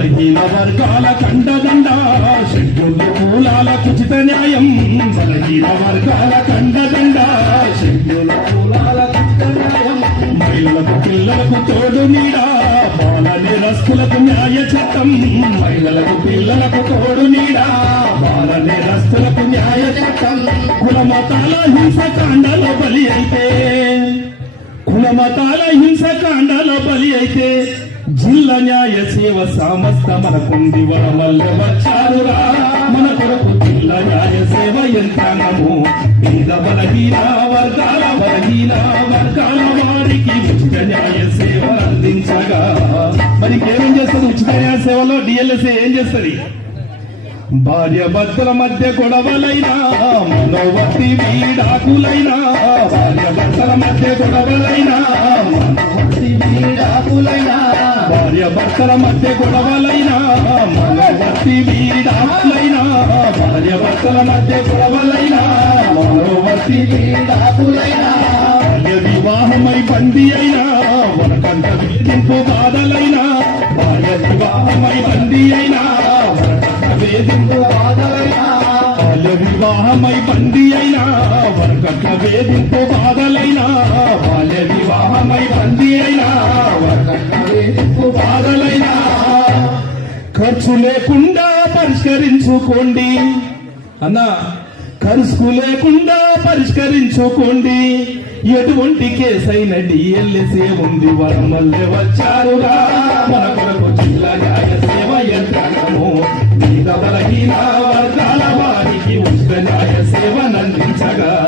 బలహీన వర్గాల కండదండ షెడ్యూల్ మూలాల కుచిత న్యాయం బలహీన వర్గాల కండదండ షెడ్యూల్ మూలాల కుచిత న్యాయం మహిళలకు పిల్లలకు తోడు నీడ బాల నిరస్తులకు న్యాయ చట్టం మహిళలకు పిల్లలకు తోడు నీడ బాల నిరస్తులకు న్యాయ చట్టం కుల మతాల హింసకాండలో బలి అయితే కుల మతాల హింసకాండాల బలి అయితే జిల్లా న్యాయ సేవ సంస్థ మనకుంది వరమల్ల వచ్చారురా మన కొరకు జిల్లా న్యాయ సేవ యంత్రాంగము పేద బలహీన వర్గాల బలహీన వర్గాల వారికి. ఉచిత న్యాయ సేవ అందించగా మరి ఏమేం చేస్తుంది ఉచిత న్యాయ సేవలో డిఎల్ఎస్ఏ ఏం చేస్తుంది భార్య భర్తల మధ్య గొడవలైనా మనోవర్తి వీడాకులైనా భార్య భర్తల మధ్య గొడవలైనా భర్తల మధ్య గొడవలైనా మన మనోవర్తి వీడాకులైనా భార్య భర్తల మధ్య గొడవలైనా మనో మనోవర్తి వీడాకులైనా బాల్య వివాహమై బందీ అయినా వనకంట వేధింపు బాధలైనా భార్య వివాహమై బందీ అయినా వనకంట వేధింపు బాధలైనా బాల్య వివాహమై బందీ అయినా వనకంట వేధింపు బాధలైనా బాల్య వివాహమై బందీ అయినా ఖర్చు లేకుండా పరిష్కరించుకోండి. అన్నా ఖర్చు లేకుండా పరిష్కరించుకోండి. ఎటువంటి కేసైన డిఎల్ఎస్ఏ ఉంది వరమల్లె వచ్చారుగా. మన కొరకు జిల్లా న్యాయ సేవ యంత్రాంగము మీద బలహీన వర్గాల వారికి ఉచిత న్యాయ సేవనందించగా